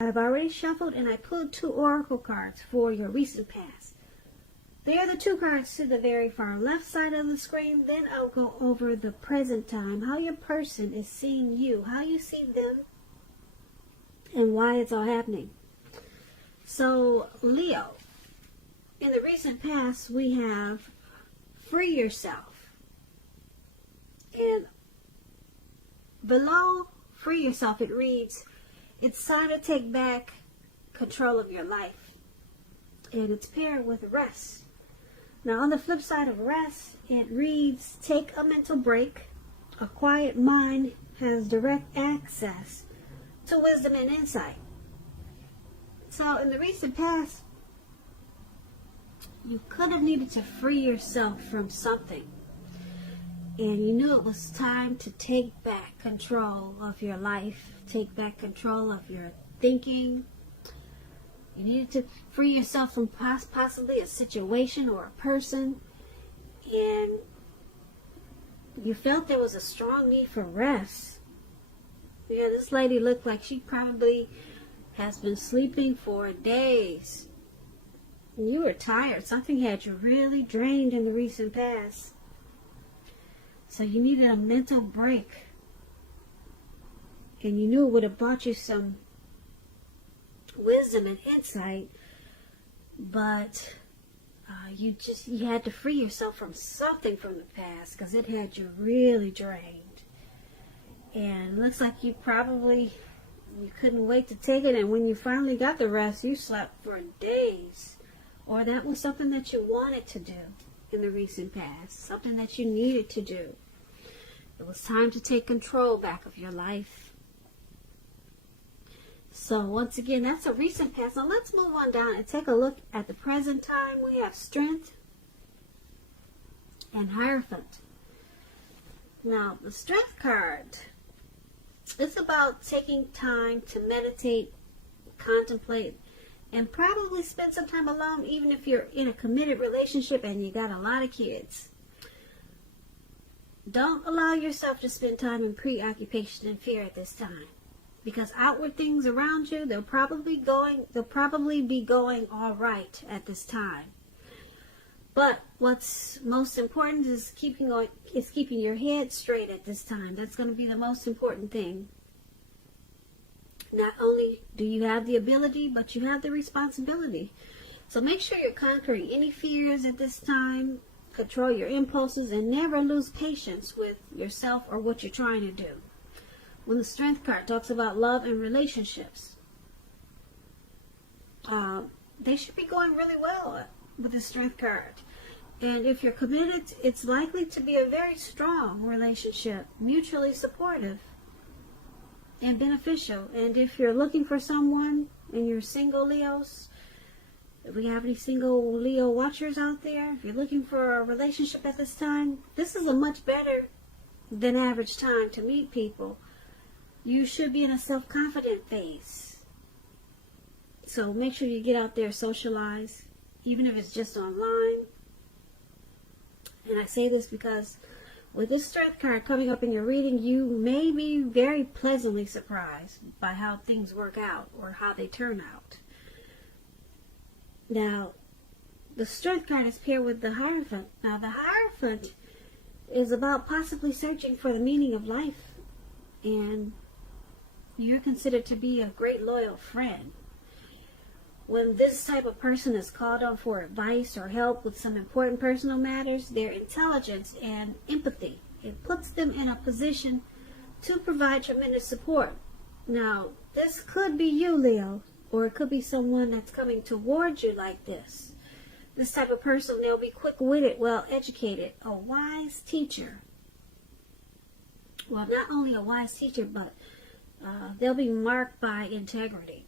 I've already shuffled and I pulled 2 oracle cards for your recent past. They are the 2 cards to the very far left side of the screen. Then I'll go over the present time, how your person is seeing you, how you see them, and why it's all happening. So, Leo, in the recent past, we have free yourself. And below free yourself, it reads, it's time to take back control of your life. And it's paired with rest. Now, on the flip side of rest, it reads, take a mental break. A quiet mind has direct access to wisdom and insight. So, in the recent past, you could have needed to free yourself from something. And you knew it was time to take back control of your life, take back control of your thinking. You needed to free yourself from possibly a situation or a person. And you felt there was a strong need for rest. Yeah, this lady looked like she probably has been sleeping for days. And you were tired. Something had you really drained in the recent past. So you needed a mental break. And you knew it would have brought you some wisdom and insight. But you had to free yourself from something from the past because it had you really drained. And it looks like you couldn't wait to take it. And when you finally got the rest, you slept for days. Or that was something that you wanted to do in the recent past, something that you needed to do. It was time to take control back of your life. So once again, that's a recent past. Now let's move on down and take a look at the present time. We have Strength and Hierophant. Now the Strength card, it's about taking time to meditate, contemplate, and probably spend some time alone, even if you're in a committed relationship and you got a lot of kids. Don't allow yourself to spend time in preoccupation and fear at this time. Because outward things around you, they'll probably be going all right at this time. But what's most important is keeping your head straight at this time. That's going to be the most important thing. Not only do you have the ability, but you have the responsibility. So make sure you're conquering any fears at this time. Control your impulses and never lose patience with yourself or what you're trying to do. When the Strength card talks about love and relationships, they should be going really well with the Strength card. And if you're committed, it's likely to be a very strong relationship, mutually supportive and beneficial. And if you're looking for someone and you're single Leos, if we have any single Leo watchers out there, if you're looking for a relationship at this time, this is a much better than average time to meet people. You should be in a self-confident phase. So make sure you get out there, socialize, even if it's just online. And I say this because with this Strength card coming up in your reading, you may be very pleasantly surprised by how things work out or how they turn out. Now, the Strength card is paired with the Hierophant. Now, the Hierophant is about possibly searching for the meaning of life. And you're considered to be a great loyal friend. When this type of person is called on for advice or help with some important personal matters, their intelligence and empathy, it puts them in a position to provide tremendous support. Now, this could be you, Leo, or it could be someone that's coming towards you like this. This type of person, they'll be quick-witted, well-educated, a wise teacher. Well, not only a wise teacher, but they'll be marked by integrity.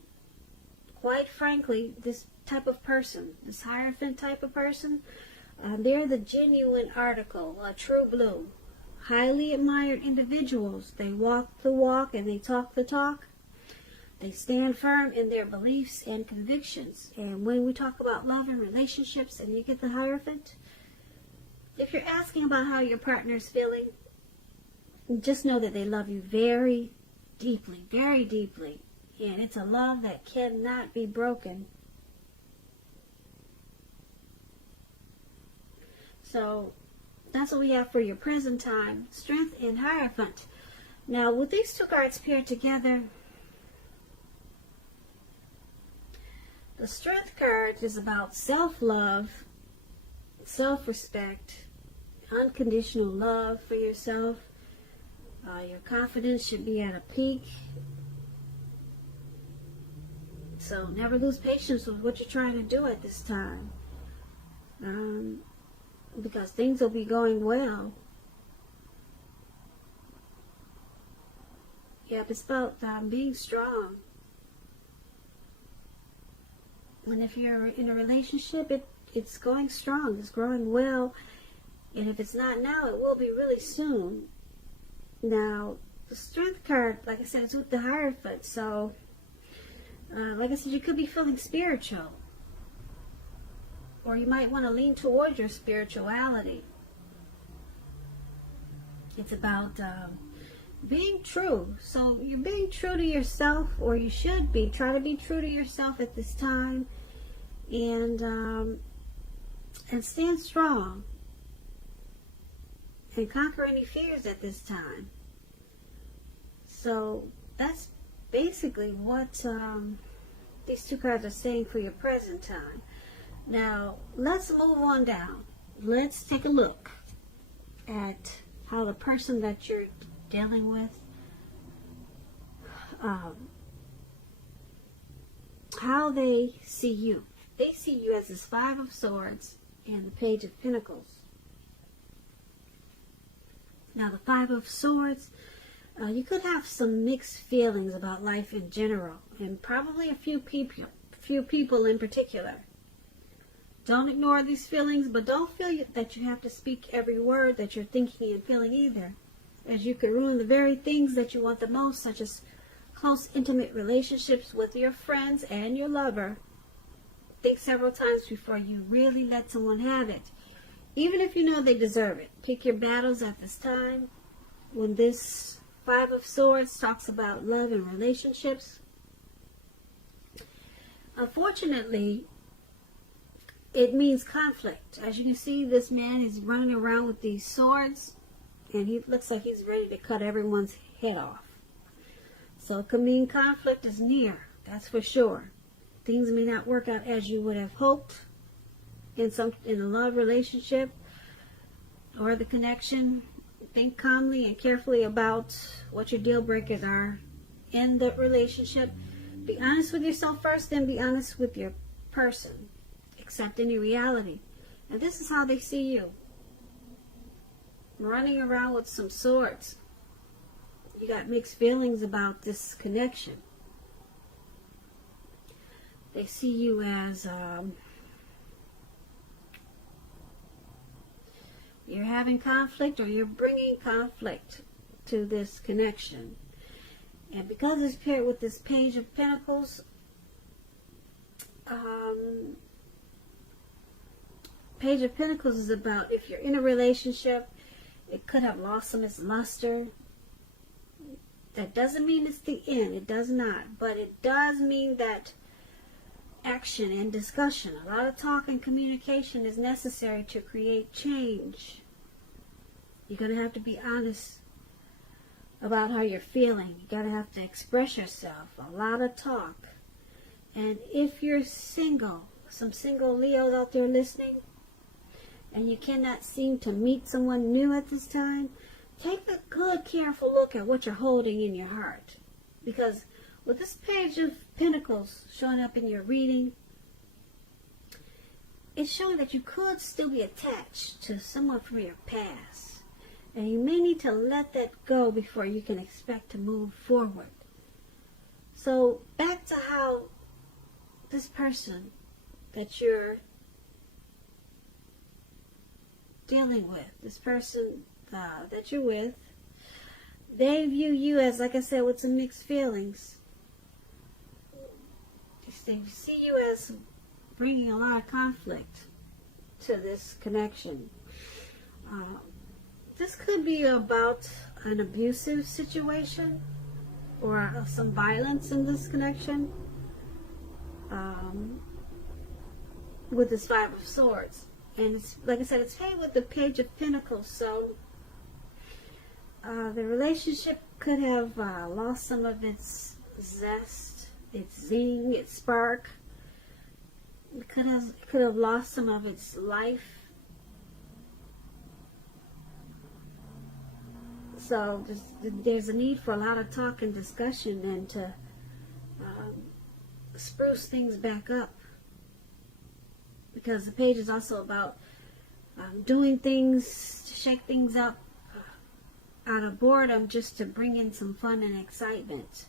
Quite frankly, this type of person, this Hierophant type of person, they're the genuine article, a true blue. Highly admired individuals. They walk the walk and they talk the talk. They stand firm in their beliefs and convictions. And when we talk about love and relationships and you get the Hierophant, if you're asking about how your partner is feeling, just know that they love you very deeply, And it's a love that cannot be broken. So that's what we have for your present time. Strength and Hierophant. Now, with these two cards paired together, the Strength card is about self-love, self-respect, unconditional love for yourself. Your confidence should be at a peak. So never lose patience with what you're trying to do at this time. Because things will be going well. Yep, it's about being strong. And if you're in a relationship, it's going strong, it's growing well. And if it's not now, it will be really soon. Now, the Strength card, like I said, is with the Hierophant. So, like I said, you could be feeling spiritual. Or you might want to lean towards your spirituality. It's about being true. So you're being true to yourself, or you should be. Try to be true to yourself at this time, and stand strong, and conquer any fears at this time. So that's basically what these two cards are saying for your present time. Now let's move on down. Let's take a look at how the person that you're dealing with, how they see you. They see you as this Five of Swords and the Page of Pentacles. Now the Five of Swords, you could have some mixed feelings about life in general, and probably a few people in particular. Don't ignore these feelings, but don't feel that you have to speak every word that you're thinking and feeling either, as you could ruin the very things that you want the most, such as close, intimate relationships with your friends and your lover. Think several times before you really let someone have it, even if you know they deserve it. Pick your battles at this time. When this Five of Swords talks about love and relationships, unfortunately, it means conflict. As you can see, this man is running around with these swords, and he looks like he's ready to cut everyone's head off. So it could mean conflict is near, that's for sure. Things may not work out as you would have hoped in a love relationship or the connection. Think calmly and carefully about what your deal breakers are in the relationship. Be honest with yourself first, then be honest with your person. Accept any reality. And this is how they see you. Running around with some swords. You got mixed feelings about this connection. They see you as you're having conflict, or you're bringing conflict to this connection. And because it's paired with this Page of Pentacles, Page of Pentacles is about if you're in a relationship, it could have lost some of its luster. That doesn't mean it's the end. It does not. But it does mean that action and discussion, a lot of talk and communication is necessary to create change. You're going to have to be honest about how you're feeling. You're going to have to express yourself. A lot of talk. And if you're single, some single Leos out there listening, and you cannot seem to meet someone new at this time, take a good, careful look at what you're holding in your heart. Because with this Page of Pentacles showing up in your reading, it's showing that you could still be attached to someone from your past. And you may need to let that go before you can expect to move forward. So back to how this person that you're dealing with, this person that you're with, they view you as, like I said, with some mixed feelings. They see you as bringing a lot of conflict to this connection. This could be about an abusive situation. or some violence in this connection with this Five of Swords. And it's, like I said, it's paired with the Page of Pentacles. So the relationship could have lost some of its zest, its zing, its spark. It could have lost some of its life. So there's a need for a lot of talk and discussion, and to spruce things back up. Because the page is also about doing things to shake things up out of boredom, just to bring in some fun and excitement.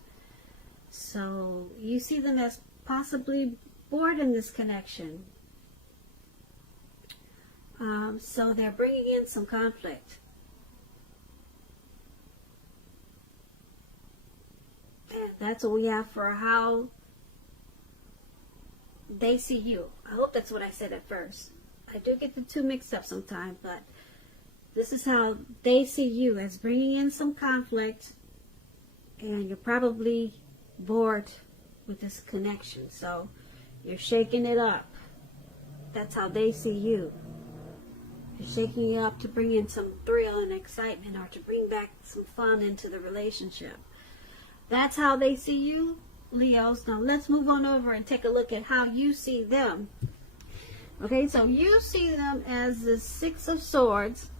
So you see them as possibly bored in this connection. So they're bringing in some conflict. And that's what we have for how they see you. I hope that's what I said at first. I do get the two mixed up sometimes, but this is how they see you, as bringing in some conflict, and you're probably bored with this connection, so you're shaking it up. That's how they see you. You're shaking it up to bring in some thrill and excitement, or to bring back some fun into the relationship. That's how they see you, Leos. Now let's move on over and take a look at how you see them. Okay, so you see them as the Six of Swords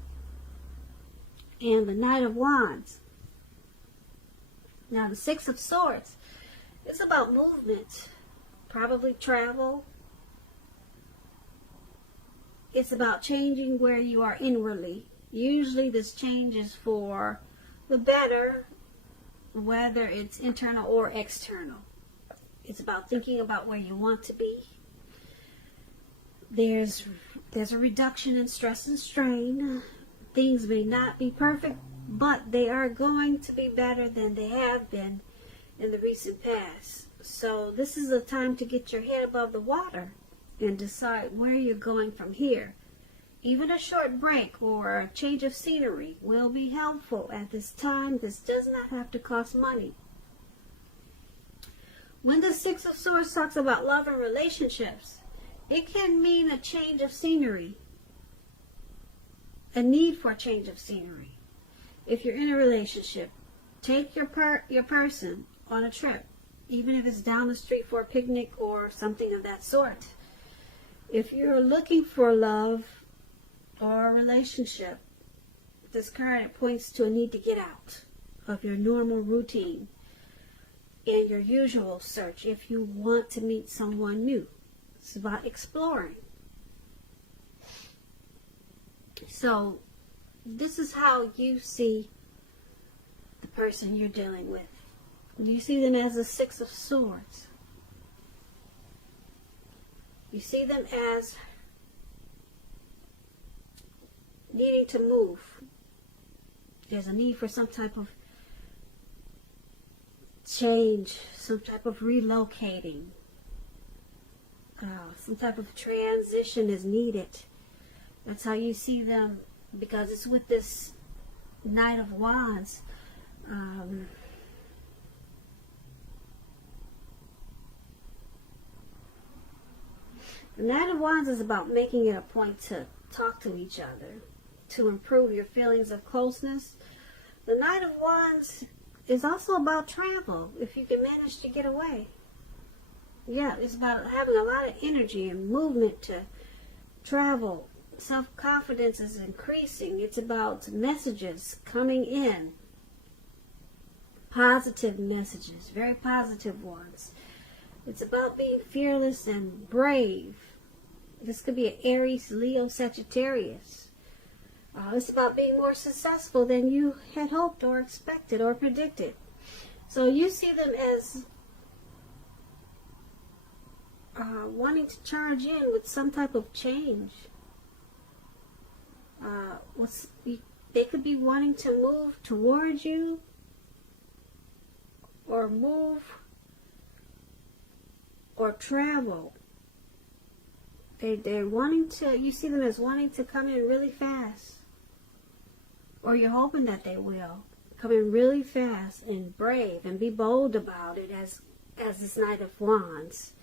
and the Knight of Wands. Now the Six of Swords is about movement, probably travel. It's about changing where you are inwardly. Usually this change is for the better, whether it's internal or external. It's about thinking about where you want to be. There's a reduction in stress and strain. Things may not be perfect, but they are going to be better than they have been in the recent past. So this is a time to get your head above the water and decide where you're going from here. Even a short break or a change of scenery will be helpful at this time. This does not have to cost money. When the Six of Swords talks about love and relationships, it can mean a change of scenery, a need for a change of scenery. If you're in a relationship, take your person on a trip, even if it's down the street for a picnic or something of that sort. If you're looking for love or a relationship, this card points to a need to get out of your normal routine and your usual search if you want to meet someone new. It's about exploring. So this is how you see the person you're dealing with. You see them as the Six of Swords. You see them as needing to move. There's a need for some type of change, some type of relocating. Some type of transition is needed. That's how you see them, because it's with this Knight of Wands. The Knight of Wands is about making it a point to talk to each other, to improve your feelings of closeness. The Knight of Wands is also about travel, if you can manage to get away. Yeah, it's about having a lot of energy and movement to travel. Self-confidence is increasing. It's about messages coming in. Positive messages, very positive ones. It's about being fearless and brave. This could be an Aries, Leo, Sagittarius. It's about being more successful than you had hoped or expected or predicted. So you see them as wanting to charge in with some type of change. They could be wanting to move towards you, or move, or travel. They're wanting to, you see them as wanting to come in really fast. Or you're hoping that they will come in really fast and brave and be bold about it as this Knight of Wands.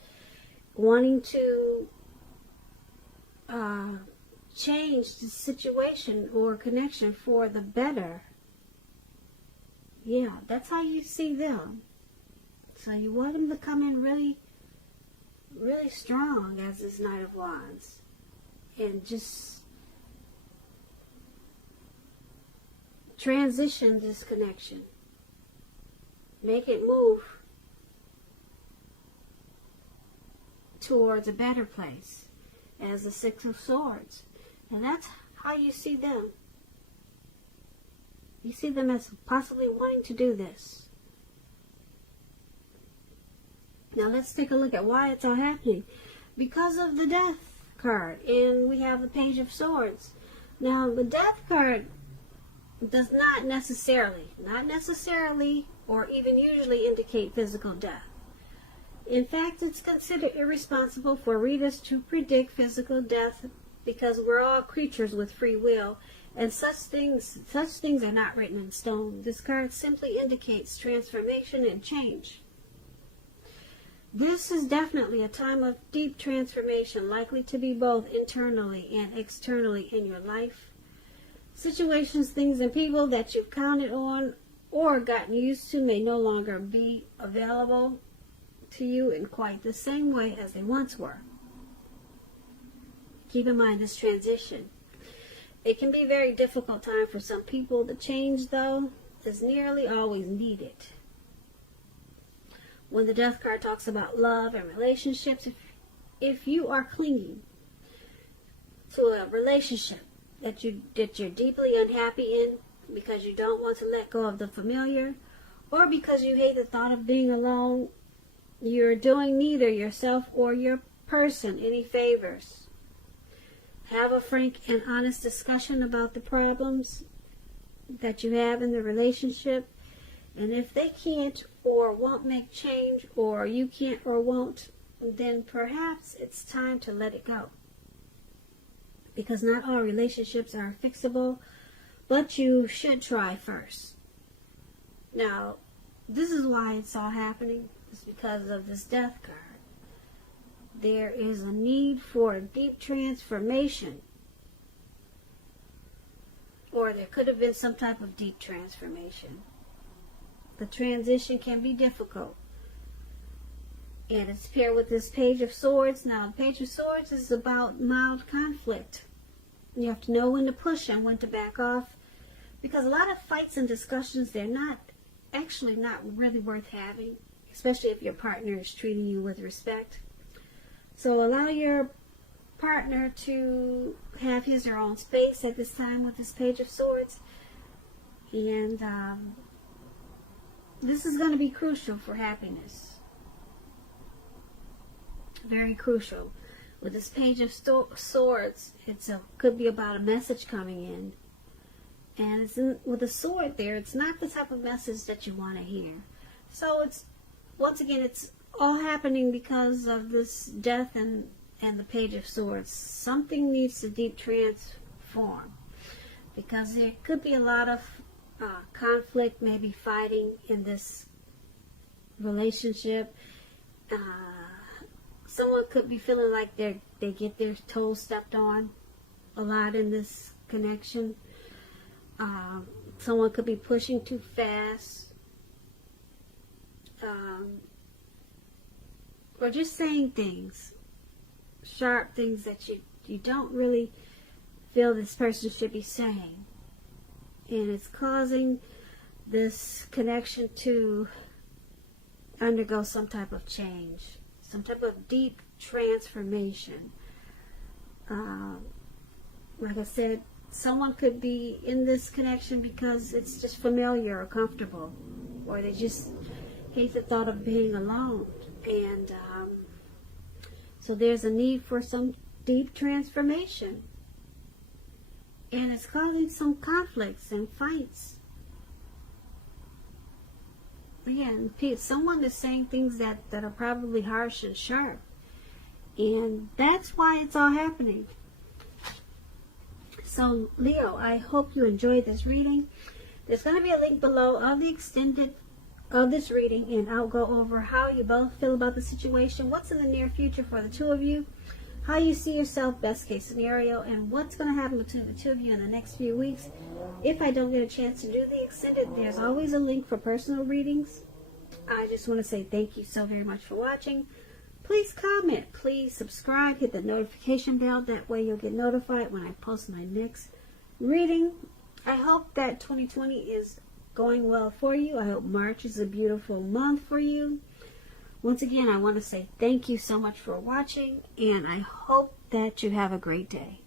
Wanting to change the situation or connection for the better. Yeah, that's how you see them. So you want them to come in really, really strong as this Knight of Wands. And just transition this connection. Make it move towards a better place as the Six of Swords. And that's how you see them. You see them as possibly wanting to do this. Now let's take a look at why it's all happening. Because of the Death card. And we have the Page of Swords. Now the Death card does not necessarily, or even usually indicate physical death. In fact, it's considered irresponsible for readers to predict physical death because we're all creatures with free will, and such things are not written in stone. This card simply indicates transformation and change. This is definitely a time of deep transformation, likely to be both internally and externally in your life. Situations, things, and people that you've counted on or gotten used to may no longer be available to you in quite the same way as they once were. Keep in mind this transition. It can be a very difficult time for some people. The change, though, is nearly always needed. When the Death card talks about love and relationships, if you are clinging to a relationship that you're deeply unhappy in because you don't want to let go of the familiar, or because you hate the thought of being alone, you're doing neither yourself or your person any favors. Have a frank and honest discussion about the problems that you have in the relationship. And if they can't or won't make change, or you can't or won't, then perhaps it's time to let it go. Because not all relationships are fixable, but you should try first. Now, this is why it's all happening. It's because of this Death card. There is a need for a deep transformation. Or there could have been some type of deep transformation. The transition can be difficult. And it's paired with this Page of Swords. Now, the Page of Swords is about mild conflict. You have to know when to push and when to back off. Because a lot of fights and discussions, they're not really worth having. Especially if your partner is treating you with respect. So allow your partner to have his or her own space at this time with this Page of Swords. And this is going to be crucial for happiness. Very crucial. With this Page of Swords, could be about a message coming in. And with a sword there, it's not the type of message that you want to hear. So once again, it's all happening because of this Death and the Page of Swords. Something needs to deep transform. Because there could be a lot of conflict, maybe fighting in this relationship. Someone could be feeling like they get their toes stepped on a lot in this connection. Someone could be pushing too fast. Or just saying things, sharp things that you don't really feel this person should be saying. And it's causing this connection to undergo some type of change, some type of deep transformation. Like I said, someone could be in this connection because it's just familiar or comfortable, or they just hate the thought of being alone. And so there's a need for some deep transformation. And it's causing some conflicts and fights. Again, someone is saying things that are probably harsh and sharp. And that's why it's all happening. So, Leo, I hope you enjoyed this reading. There's going to be a link below of the extended of this reading, and I'll go over how you both feel about the situation, what's in the near future for the two of you, how you see yourself, best case scenario, and what's going to happen between the two of you in the next few weeks. If I don't get a chance to do the extended, there's always a link for personal readings. I just want to say thank you so very much for watching. Please comment, please subscribe, hit the notification bell. That way you'll get notified when I post my next reading. I hope that 2020 is going well for you. I hope March is a beautiful month for you. Once again, I want to say thank you so much for watching, and I hope that you have a great day.